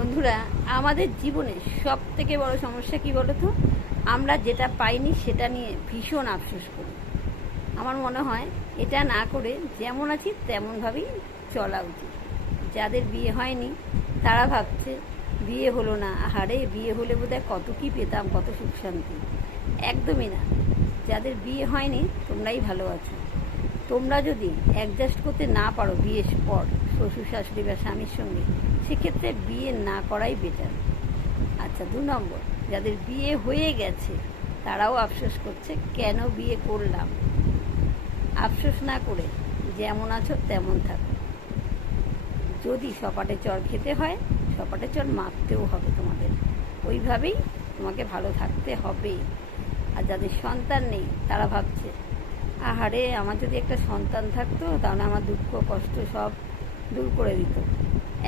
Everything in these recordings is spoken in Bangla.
বন্ধুরা, আমাদের জীবনে সব থেকে বড় সমস্যা কি বলো তো? আমরা যেটা পাইনি সেটা নিয়ে ভীষণ আফসোস করি। আমার মনে হয় এটা না করে যেমন আছি তেমনভাবেই চলা উচিত। যাদের বিয়ে হয়নি তারা ভাবছে বিয়ে হলো না, আহারে বিয়ে হলে বোধহয় কত কী পেতাম, কত সুখ শান্তি। একদমই না। যাদের বিয়ে হয়নি তোমরাই ভালো আছো। তোমরা যদি অ্যাডজাস্ট করতে না পারো বিয়ের পর শ্বশুর শাশুড়ি বা স্বামীর সঙ্গে, সেক্ষেত্রে বিয়ে না করাই বেটার। আচ্ছা, 2 নম্বর, যাদের বিয়ে হয়ে গেছে তারাও আফসোস করছে কেন বিয়ে করলাম। আফসোস না করে যেমন আছো তেমন থাকো। যদি সপাটে চড় খেতে হয়, সপাটে চড় মারতেও হবে তোমাদের। ওইভাবেই তোমাকে ভালো থাকতে হবে। আর যাদের সন্তান নেই তারা ভাবছে, আহারে আমার যদি একটা সন্তান থাকতো তাহলে আমার দুঃখ কষ্ট সব দূর করে দিত।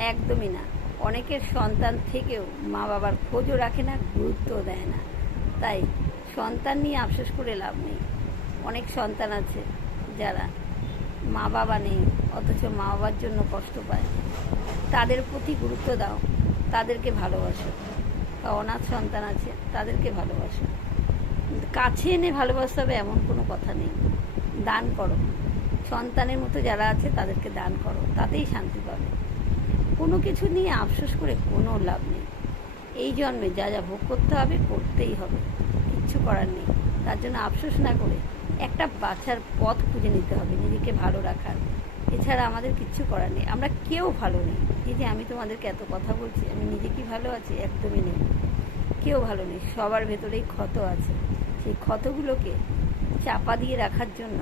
একদমই না। অনেকের সন্তান থেকেও মা বাবার খোঁজও রাখে না, গুরুত্বও দেয় না। তাই সন্তান নিয়ে আফসোস করে লাভ নেই। অনেক সন্তান আছে যারা মা বাবা নেই, অথচ মা বাবার জন্য কষ্ট পায়। তাদের প্রতি গুরুত্ব দাও, তাদেরকে ভালোবাসো। বা অনাথ সন্তান আছে তাদেরকে ভালোবাসো। কাছে এনে ভালোবাসতে হবে এমন কোনো কথা নেই। দান করো, সন্তানের মতো যারা আছে তাদেরকে দান করো, তাতেই শান্তি পাবে। কোনো কিছু নিয়ে আফসোস করে কোনো লাভ নেই। এই জন্মে যা যা ভোগ করতে হবে করতেই হবে, কিচ্ছু করার নেই। তার জন্য আফসোস না করে একটা বাঁচার পথ খুঁজে নিতে হবে নিজেকে ভালো রাখার। এছাড়া আমাদের কিচ্ছু করার নেই। আমরা কেউ ভালো নেই। এই যে আমি তোমাদেরকে এত কথা বলছি, আমি নিজে কি ভালো আছি? একদমই নেই। কেউ ভালো নেই। সবার ভেতরেই ক্ষত আছে। সেই ক্ষতগুলোকে চাপা দিয়ে রাখার জন্য,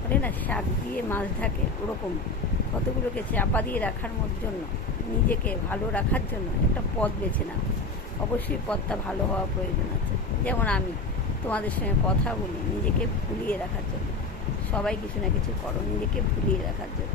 বলে না শাক দিয়ে মাছ ঢাকে, ওরকম ক্ষতগুলোকে চাপা দিয়ে রাখার জন্য, নিজেকে ভালো রাখার জন্য একটা পথ বেছে নাও। অবশ্যই পথটা ভালো হওয়া প্রয়োজন আছে। যেমন আমি তোমাদের সঙ্গে কথা বলি নিজেকে ভুলিয়ে রাখার জন্য। সবাই কিছু না কিছু করো নিজেকে ভুলিয়ে রাখার জন্য।